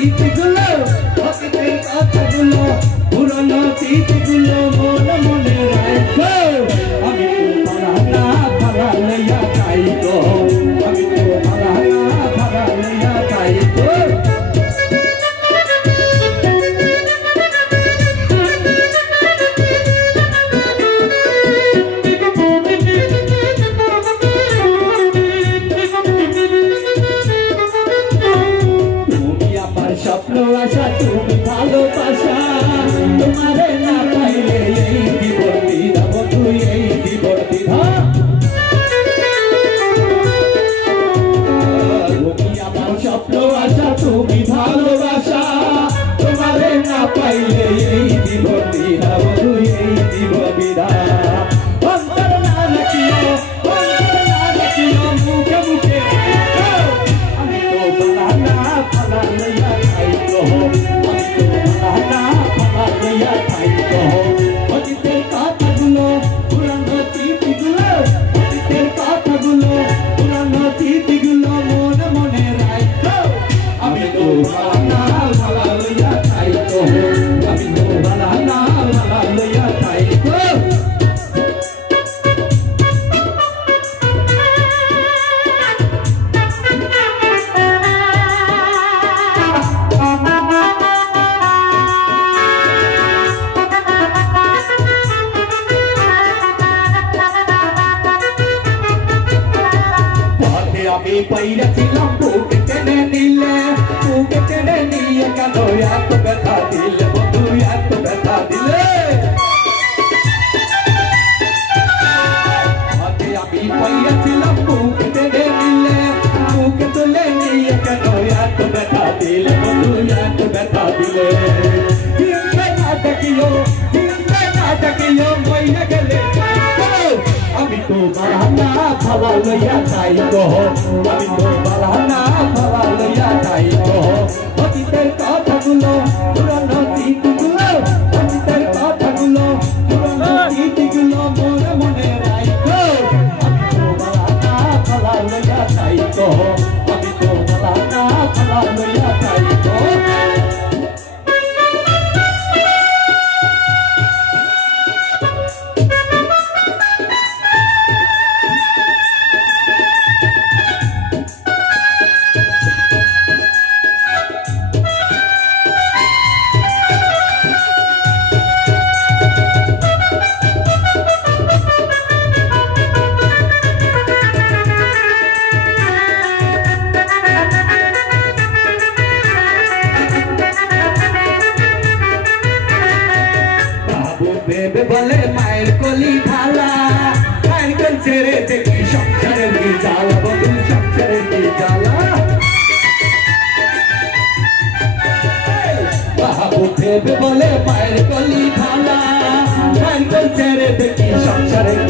স্মৃতিগুলো অতীতের কথাগুলো পুরনো স্মৃতিগুলো মনে মনে রাখো আমি তো ভালা ভালা লইয়া যাই গো আমি তো ভালা ভালা লইয়া যাই গো স্বপ্ন আশা তুমি ভালোবাসা তোমারে না পাইলে এই জীবন বিধা বন্ধু এই জীবন বিধা তুমি আমার স্বপ্ন আশা তুমি ভালোবাসা তোমারে না পাইলে এই জীবন বিধা বন্ধু এই জীবন বিধা অন্তর না রাখিও মুখে মুখে আমি তো ভালা ভালা লইয়া অতীতের কথাগুলো পুরানো স্মৃতিগুলো অতীতের কথাগুলো পুরানো স্মৃতিগুলো মনে মনে রাখো আমি তো ভালা ভালা লইয়া থাইকো আমি তো ভালা ভালা লইয়া থাইকো আমি পাইরা ছিলাম বুকে টেনে নিলে বুকে টেনে নিয়ে কেন এত ব্যথা দিলে বন্ধু এত ব্যথা দিলে আমি পাইরা ছিলাম বুকে টেনে নিলে বুকে তুলে নিয়ে কেন এত ব্যথা দিলে বন্ধু এত ব্যথা দিলে ডাকিও মইয়া গেলে আমি তো বালানা ভালা লইয়া যাই গো আমি তো বালানা ভালা লইয়া যাই গো অতীতের কথাগুলো পুরানো স্মৃতিগুলো অতীতের কথাগুলো পুরানো স্মৃতিগুলো মনে মনে রাখো আমি তো বালানা ভালা লইয়া যাই গো আমি তো বালানা ভালা লইয়া যাই গো বলে মায়ের কলি ঢালা মায়ের কল ছেড়ে দেখি সংসারের কি জ্বালা বন্ধু সংসারের কি জ্বালা বাবু ভেবে বলে মায়ের কলি ঢালা মায়ের কল ছেড়ে দেখি সংসারের